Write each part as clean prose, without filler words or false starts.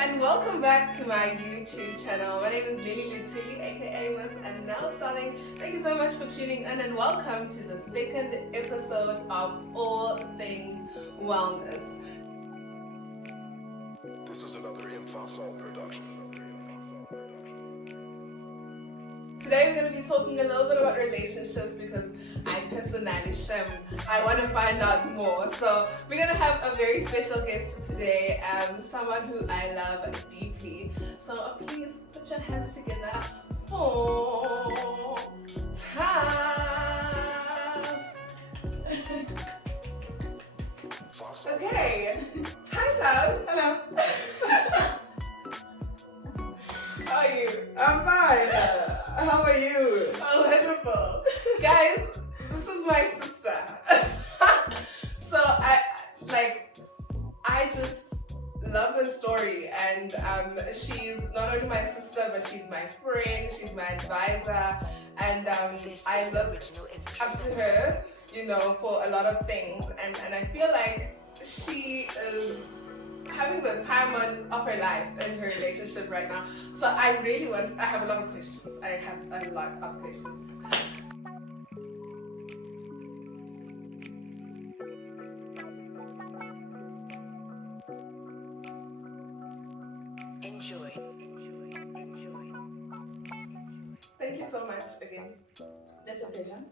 and welcome back to my YouTube channel. My name is Lily Lutuli, aka Miss and Now Starling. Thank you so much for tuning in and welcome to the second episode of All Things Wellness. This is another Infosol production. Today we're going to be talking a little bit about relationships because I personally I want to find out more. So we're going to have a very special guest today, someone who I love deeply. So please put your hands together for Taz. Okay. Hi Taz. Hello. How are you? I'm fine. How are you? Oh, wonderful. Guys, this is my sister. So I just love her story, and she's not only my sister, but she's my friend, she's my advisor, and I look up to her, for a lot of things, and I feel like she is having the time of her life in her relationship right now. So I have a lot of questions. I have a lot of questions. Enjoy. Like you so much again. That's a pleasure.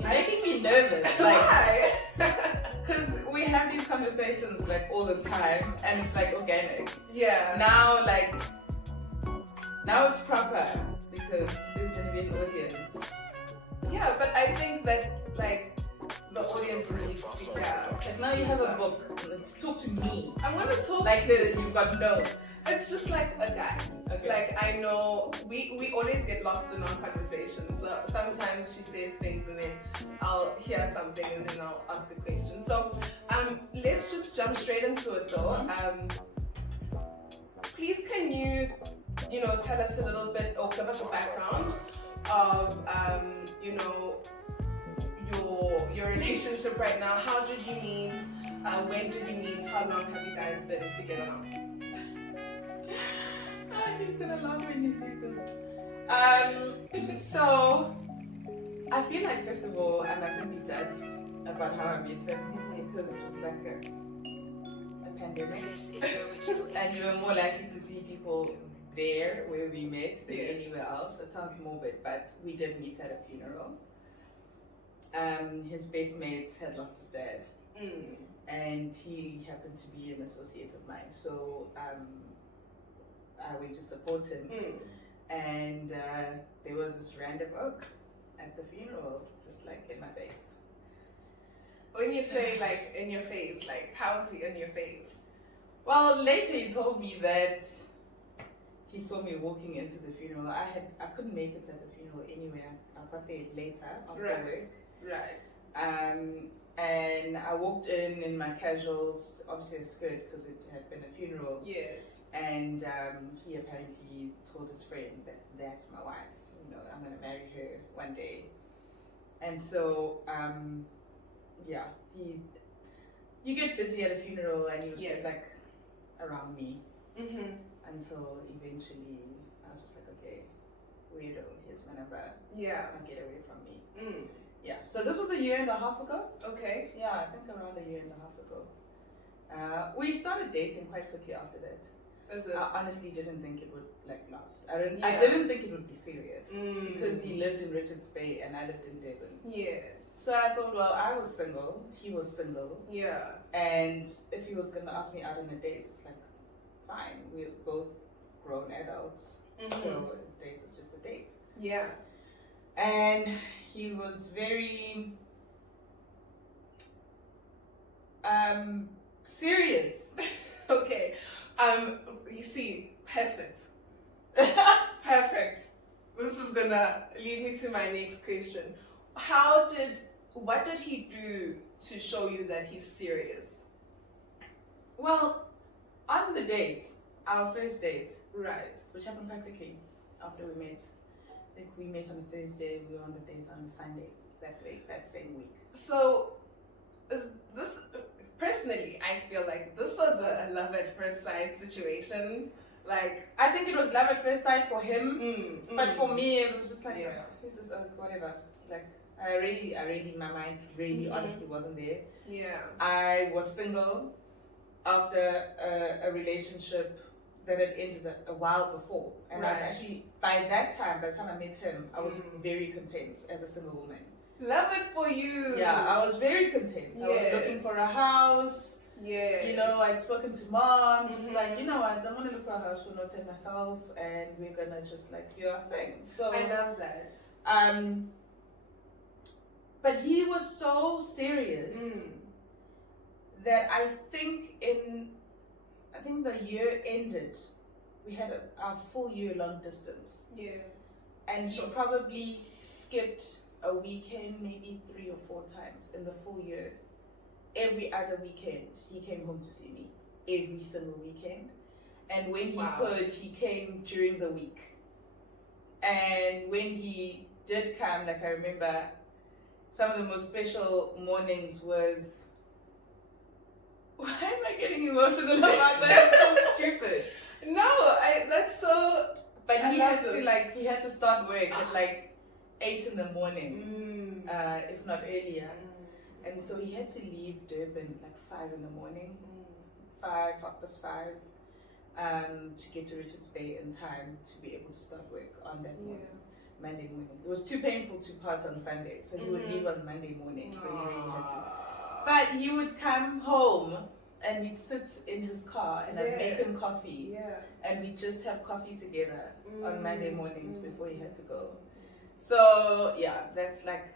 You're making me nervous. Why? Because we have these conversations all the time, and it's organic. Yeah. Now it's proper because there's gonna be an audience. Yeah, but I think that the audience needs to hear. Now you have a book. Let's talk to me. I'm gonna talk You've got notes. It's just like a guide. Okay. I know we always get lost in our conversations. So sometimes she says things and then I'll hear something and then I'll ask a question. So let's just jump straight into it though. Please can you tell us a little bit or give us a background of your relationship right now. How did you meet? When did you meet? How long have you guys been together now? He's gonna laugh when he sees this. So I feel like first of all I mustn't be judged about how I met him because it was like a pandemic and you were more likely to see people there where we met than anywhere else. It sounds morbid, but we did meet at a funeral. His best mate had lost his dad, and he happened to be an associate of mine. So I went to support him, and there was this random oak at the funeral, just in my face. When you say in your face, how is he in your face? Well, later he told me that he saw me walking into the funeral. I couldn't make it at the funeral anyway. I got there later after work. Right. And I walked in my casuals, obviously a skirt because it had been a funeral. Yes. And he apparently told his friend that that's my wife. I'm gonna marry her one day. And so, you get busy at a funeral, and he was just around me until eventually I was just okay, weirdo, here's my number. Yeah. Now get away from me. Yeah. So this was a year and a half ago. Okay. Yeah, I think around a year and a half ago. We started dating quite quickly after that. Is it? I honestly didn't think it would last. I didn't think it would be serious because he lived in Richards Bay and I lived in Durban. Yes. So I thought, well, I was single, he was single, Yeah. and if he was gonna ask me out on a date, it's fine. We're both grown adults, so a date is just a date. Yeah. And he was very serious. Okay. You see, perfect. Perfect. This is gonna lead me to my next question. What did he do to show you that he's serious? Well, on the date, our first date, Right. which happened quite quickly after we met. I think we met on a Thursday, we were on the date on a Sunday that same week. So, is this personally, I feel like this was a love at first sight situation. Like, I think it was love at first sight for him, but for mm. me, it was just like, Yeah. who's this? Whatever. Like, my mind really honestly wasn't there. Yeah. I was single after a relationship that had ended a while before, and I was Right. actually by the time I met him, I was very content as a single woman. Love it for you. Yeah, I was very content. I was looking for a house. Yeah. You know, I'd spoken to mom, just like, you know what, I'm gonna look for a house for Note and myself, and we're gonna just like do our thing. So I love that. But he was so serious that I think the year ended. We had our full year long distance. Yes. And he probably skipped a weekend, maybe 3 or 4 times in the full year. Every other weekend, he came home to see me. Every single weekend. And when he could, he came during the week. And when he did come, like I remember, some of the most special mornings was... Why am I getting emotional about that? It's so stupid. No, that's so... But he had to start work at like 8 in the morning, if not earlier. And so he had to leave Durban like 5 in the morning, 5:30, to get to Richards Bay in time to be able to start work on that morning, Monday morning. It was too painful to part on Sunday, so he would leave on Monday morning, so he really had to. But he would come home and we'd sit in his car and I'd make him coffee, and we'd just have coffee together on Monday mornings before he had to go. So yeah, that's like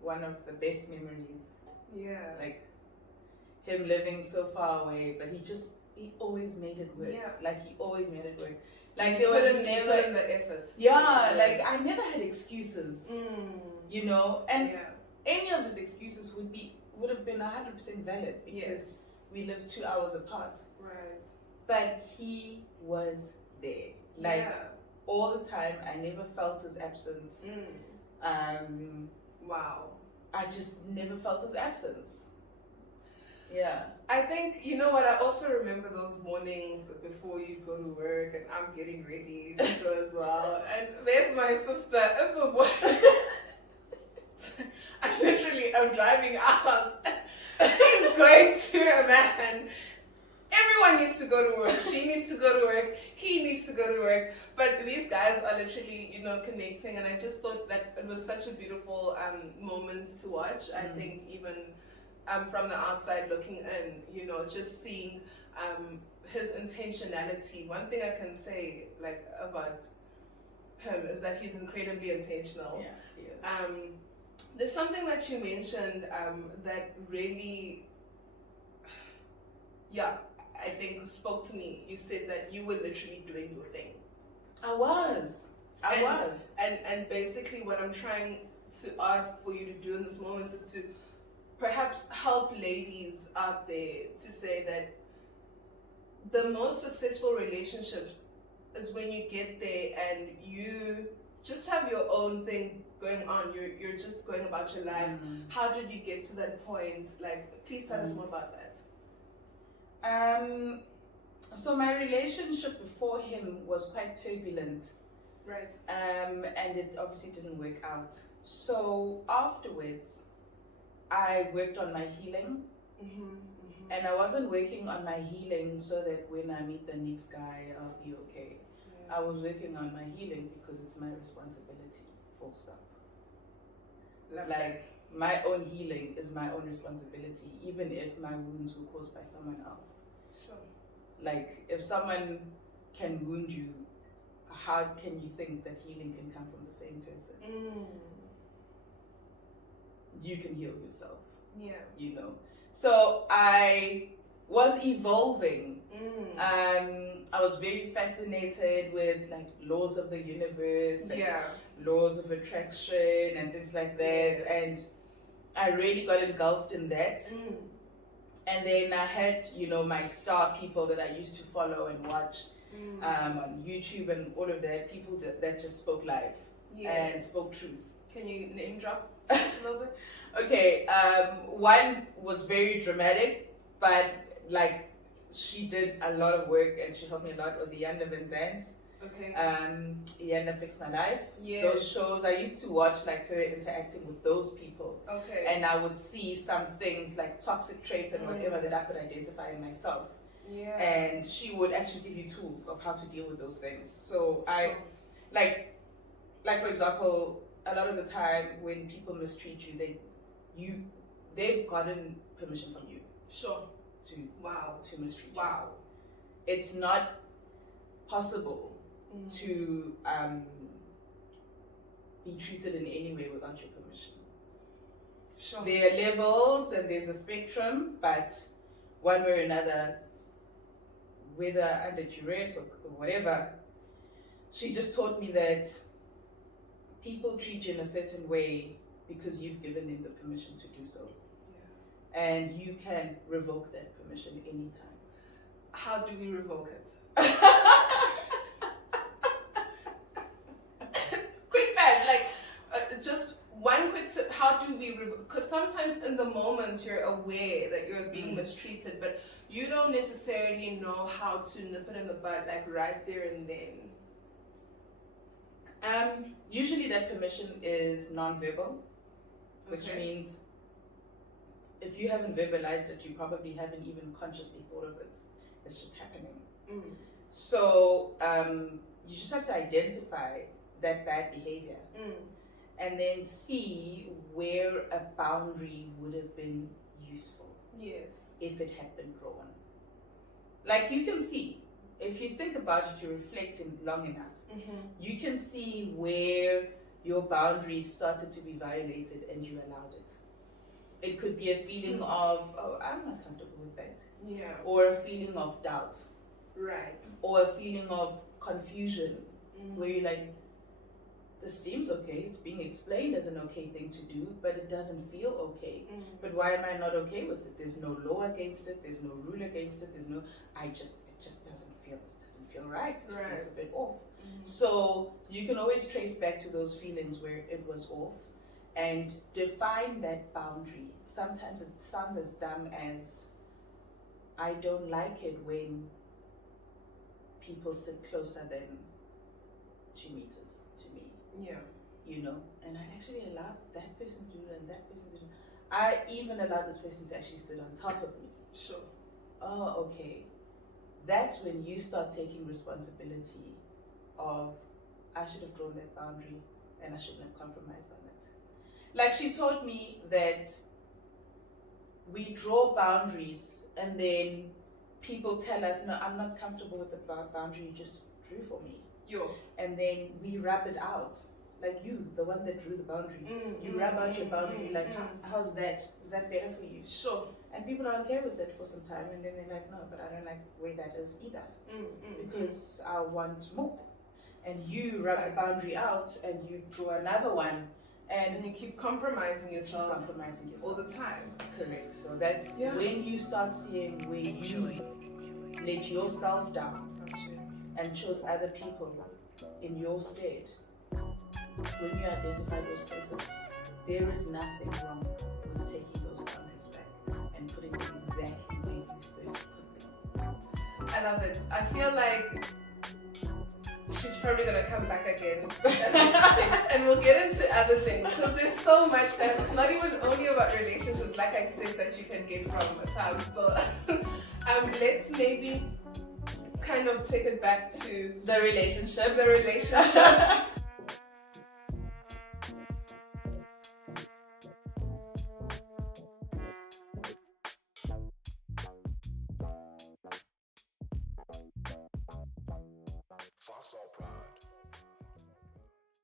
one of the best memories. Yeah. Like him living so far away, but he always made it work. Yeah. Like he always made it work. Like there was never put in the effort. Yeah, like I never had excuses. You know, and any of his excuses would have been 100% valid because we lived 2 hours apart. Right. But he was there. Like all the time. I never felt his absence. Wow. I just never felt his absence. Yeah. I think, you know what, I also remember those mornings before you go to work and I'm getting ready to go as well. And there's my sister in the morning. I'm driving out. She's going to a man. Everyone needs to go to work. She needs to go to work. He needs to go to work. But these guys are literally, you know, connecting. And I just thought that it was such a beautiful moment to watch. I think even from the outside looking in, you know, just seeing his intentionality. One thing I can say like about him is that he's incredibly intentional. Yeah. There's something that you mentioned that really, I think spoke to me. You said that you were literally doing your thing. I was. And basically what I'm trying to ask for you to do in this moment is to perhaps help ladies out there to say that the most successful relationships is when you get there and you just have your own thing going on. You're just going about your life. How did you get to that point? Like, please tell us more about that. So my relationship before him was quite turbulent. Right. And it obviously didn't work out. So afterwards, I worked on my healing. And I wasn't working on my healing so that when I meet the next guy, I'll be okay. I was working on my healing because it's my responsibility, full stop. My own healing is my own responsibility, even if my wounds were caused by someone else. Sure. Like, if someone can wound you, how can you think that healing can come from the same person? You can heal yourself. Yeah. You know. So I was evolving. I was very fascinated with like laws of the universe and laws of attraction and things like that. And I really got engulfed in that. And then I had, you know, my star people that I used to follow and watch on YouTube and all of that. People that just spoke life and spoke truth. Can you name drop just a little bit? Okay, one was very dramatic. but like she did a lot of work and she helped me a lot. It was Yanda Vincent. Okay. Yanda Fix My Life. Yes. Those shows, I used to watch like her interacting with those people. Okay. And I would see some things like toxic traits and whatever that I could identify in myself. Yeah. And she would actually give you tools of how to deal with those things. So I, like for example, a lot of the time when people mistreat you, they've gotten permission from you. Sure. To mistreat you. Wow. It's not possible to be treated in any way without your permission. Sure. There are levels and there's a spectrum, but one way or another, whether under duress or whatever, she just taught me that people treat you in a certain way because you've given them the permission to do so. Yeah. And you can revoke that permission anytime. How do we revoke it? Quick fast, like just one quick tip. How do we revoke? Because sometimes in the moment you're aware that you're being mistreated, but you don't necessarily know how to nip it in the bud, like right there and then. Usually that permission is non-verbal, which means if you haven't verbalized it, you probably haven't even consciously thought of it. It's just happening. So you just have to identify that bad behavior and then see where a boundary would have been useful. Yes. If it had been drawn. Like you can see, if you think about it, you reflect in long enough, you can see where your boundaries started to be violated and you allowed it. It could be a feeling of, oh, I'm not comfortable with that. Yeah. Or a feeling of doubt. Right. Or a feeling of confusion, where you're like, this seems okay, it's being explained as an okay thing to do, but it doesn't feel okay. But why am I not okay with it? There's no law against it, there's no rule against it, it just doesn't feel right. It feels a bit off. So you can always trace back to those feelings where it was off and define that boundary. Sometimes it sounds as dumb as, I don't like it when people sit closer than 2 meters to me. Yeah. You know, and I actually allowed that person to do it and that person to do it. I even allowed this person to actually sit on top of me. Sure. Oh, okay. That's when you start taking responsibility of, I should have drawn that boundary and I shouldn't have compromised on it. Like she told me that we draw boundaries and then people tell us, no, I'm not comfortable with the boundary you just drew for me. And then we rub it out. Like you, the one that drew the boundary. You rub out your boundary, like, how's that? Is that better for you? Sure. And people are okay with it for some time and then they're like, no, but I don't like the way that is either. Because I want more. And you rub the boundary out and you draw another one. And you keep compromising yourself. All the time. Correct. So that's when you start seeing where you let yourself down and chose other people in your stead. When you identify those places, there is nothing wrong with taking those boundaries back and putting them exactly where you first put them. I love it. I feel like she's probably gonna come back again at the next stage, and we'll get into other things because there's so much that it's not even only about relationships, like I said, that you can get from a time. So let's maybe kind of take it back to the relationship.